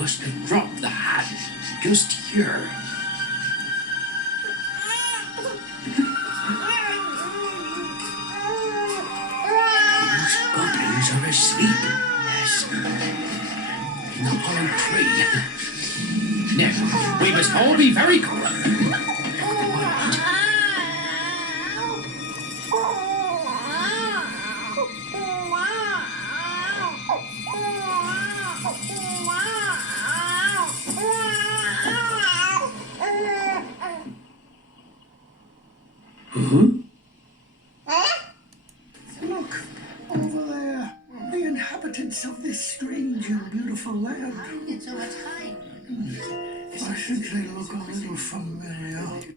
must have dropped the hat just here. Those goblins are asleep. Yes. In the hollow tree. Now, we must all be very quiet. Look, over there, the inhabitants of this strange and beautiful land. It's all time. I think they look a little familiar.